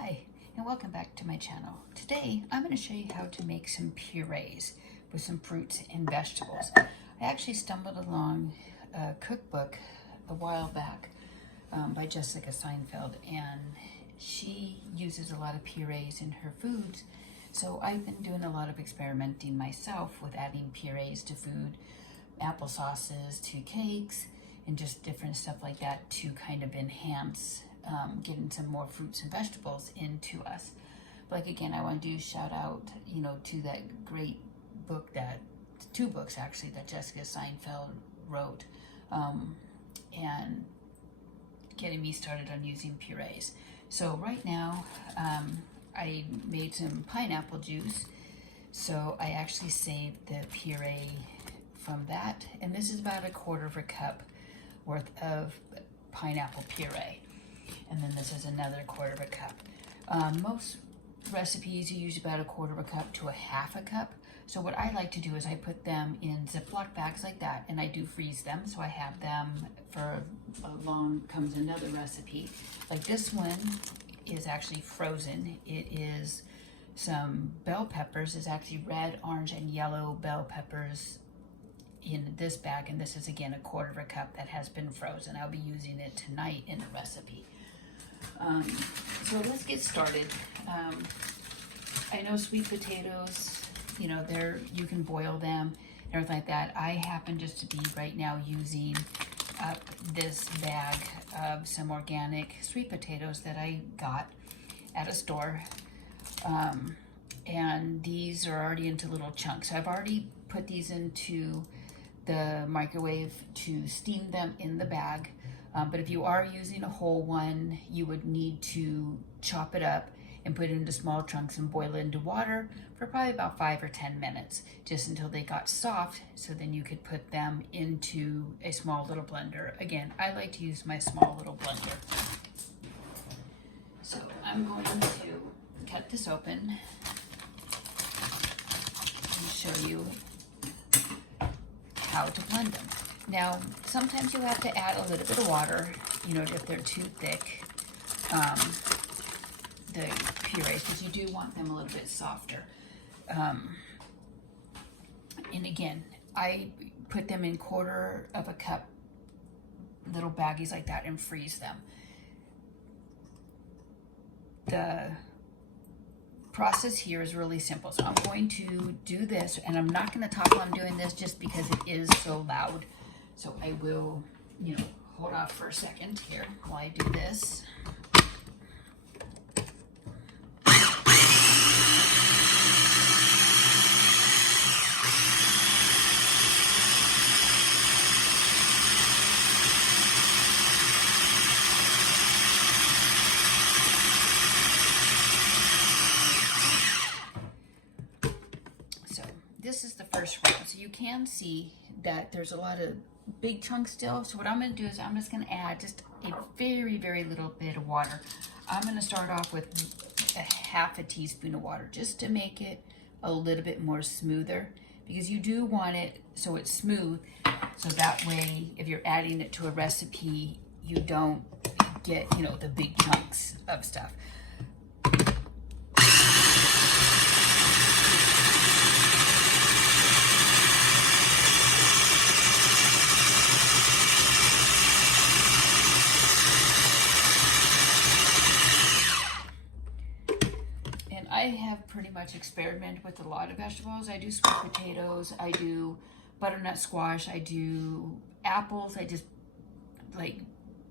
Hi, and welcome back to my channel. Today, I'm going to show you how to make some purees with some fruits and vegetables. I actually stumbled along a cookbook a while back by Jessica Seinfeld, and she uses a lot of purees in her foods. So I've been doing a lot of experimenting myself with adding purees to food, applesauces to cakes, and just different stuff like that to kind of enhance getting some more fruits and vegetables into us. Like again, I want to do shout out, to that great book, two books actually, that Jessica Seinfeld wrote, and getting me started on using purees. So right now, I made some pineapple juice. So I actually saved the puree from that, and this is about 1/4 cup worth of pineapple puree. And then this is another 1/4 cup. Most recipes you use about 1/4 cup to 1/2 cup. So what I like to do is I put them in Ziploc bags like that, and I do freeze them. So I have them for along comes another recipe. Like this one is actually frozen. It is some bell peppers. It's actually red, orange, and yellow bell peppers in this bag, and this is again 1/4 cup that has been frozen. I'll be using it tonight in the recipe. So let's get started. I know sweet potatoes, you can boil them and everything like that. I happen just to be right now using up this bag of some organic sweet potatoes that I got at a store. And these are already into little chunks. So I've already put these into the microwave to steam them in the bag. But if you are using a whole one, you would need to chop it up and put it into small chunks and boil it into water for probably about 5 or 10 minutes, just until they got soft, so then you could put them into a small little blender. Again, I like to use my small little blender. So I'm going to cut this open and show you how to blend them. Now, sometimes you have to add a little bit of water, if they're too thick, the purees, because you do want them a little bit softer. And again, I put them in 1/4 cup little baggies like that and freeze them. The process here is really simple. So I'm going to do this, and I'm not going to talk while I'm doing this just because it is so loud. So I will, hold off for a second here while I do this. So this is the first round. So you can see that there's a lot of big chunks still. So what I'm going to do is I'm just going to add just a very, very little bit of water. I'm going to start off with 1/2 teaspoon of water just to make it a little bit more smoother, because you do want it so it's smooth, so that way if you're adding it to a recipe, you don't get, the big chunks of stuff. I have pretty much experimented with a lot of vegetables. I do sweet potatoes, I do butternut squash, I do apples. I just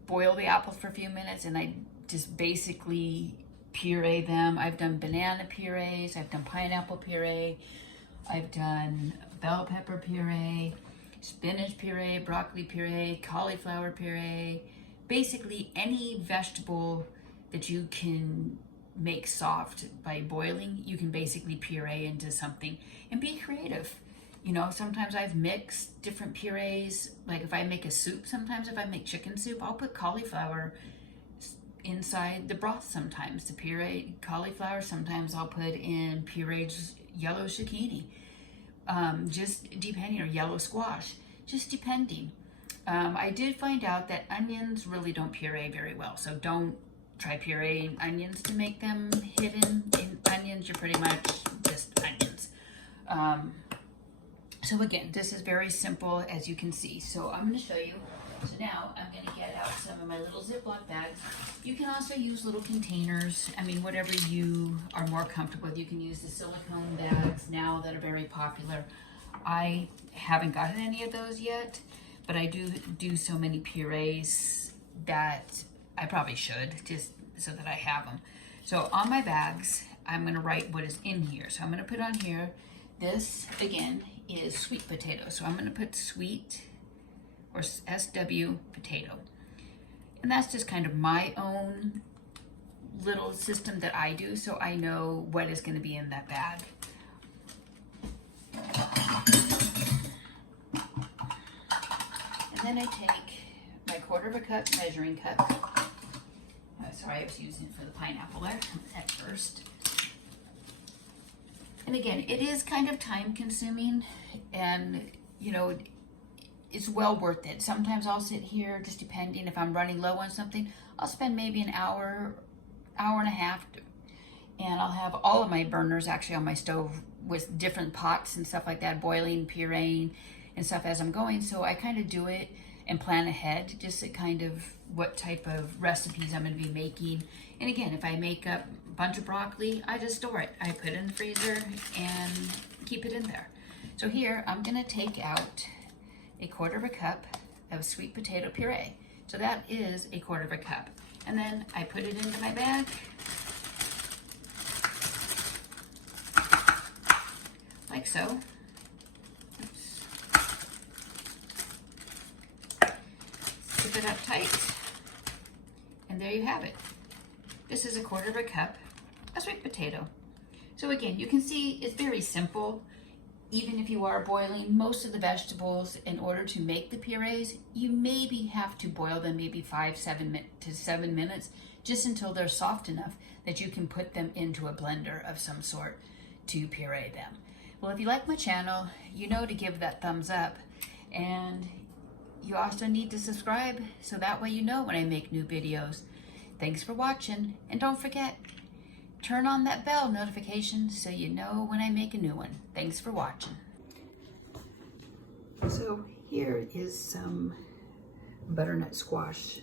boil the apples for a few minutes and I just basically puree them. I've done banana purees, I've done pineapple puree, I've done bell pepper puree, spinach puree, broccoli puree, cauliflower puree. Basically any vegetable that you can make soft by boiling, you can basically puree into something and be creative. Sometimes I've mixed different purees. Like if I make a soup, sometimes if I make chicken soup, I'll put cauliflower inside the broth sometimes. The puree cauliflower, sometimes I'll put in pureed yellow zucchini, just depending, or yellow squash, just depending. I did find out that onions really don't puree very well, so don't try pureeing onions to make them hidden. In onions, you're pretty much just onions. So again, this is very simple, as you can see. So I'm going to show you. So now I'm going to get out some of my little Ziploc bags. You can also use little containers. I mean, whatever you are more comfortable with. You can use the silicone bags now that are very popular. I haven't gotten any of those yet, but I do so many purees that I probably should, just so that I have them. So on my bags, I'm going to write what is in here. So I'm going to put on here, this again is sweet potato. So I'm going to put sweet, or SW, potato. And that's just kind of my own little system that I do, so I know what is going to be in that bag. And then I take my 1/4 cup measuring cup. Sorry, I was using it for the pineapple there at first. And again, it is kind of time consuming, and you know, it's well worth it. Sometimes I'll sit here, just depending if I'm running low on something, I'll spend maybe an hour and a half, and I'll have all of my burners actually on my stove with different pots and stuff like that, boiling, pureeing, and stuff as I'm going. So I kind of do it and plan ahead, just to kind of what type of recipes I'm going to be making. And again, if I make up a bunch of broccoli, I just store it. I put it in the freezer and keep it in there. So here, I'm going to take out a 1/4 cup of sweet potato puree. So that is a 1/4 cup. And then I put it into my bag. Like so. Oops. Zip it up tight. And there you have it. This is a 1/4 cup of sweet potato. So again, you can see it's very simple. Even if you are boiling most of the vegetables, in order to make the purees, you maybe have to boil them maybe 7 minutes, just until they're soft enough that you can put them into a blender of some sort to puree them. Well, if you like my channel, you know to give that thumbs up, and you also need to subscribe so that way you know when I make new videos. Thanks for watching, and don't forget, turn on that bell notification so you know when I make a new one. Thanks for watching. So here is some butternut squash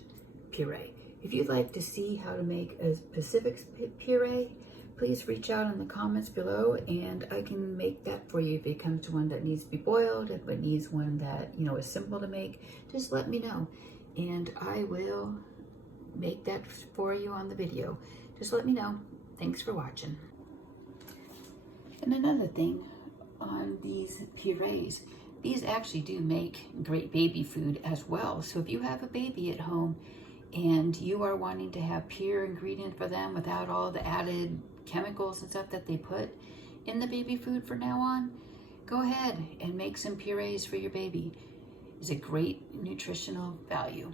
puree. If you'd like to see how to make a Pacific puree, please reach out in the comments below and I can make that for you. If it comes to one that needs to be boiled, if it needs one that, you know, is simple to make, just let me know and I will make that for you on the video. Just let me know. Thanks for watching. And another thing on these purees, these actually do make great baby food as well. So if you have a baby at home and you are wanting to have pure ingredient for them without all the added chemicals and stuff that they put in the baby food from now on, go ahead and make some purees for your baby. It's a great nutritional value.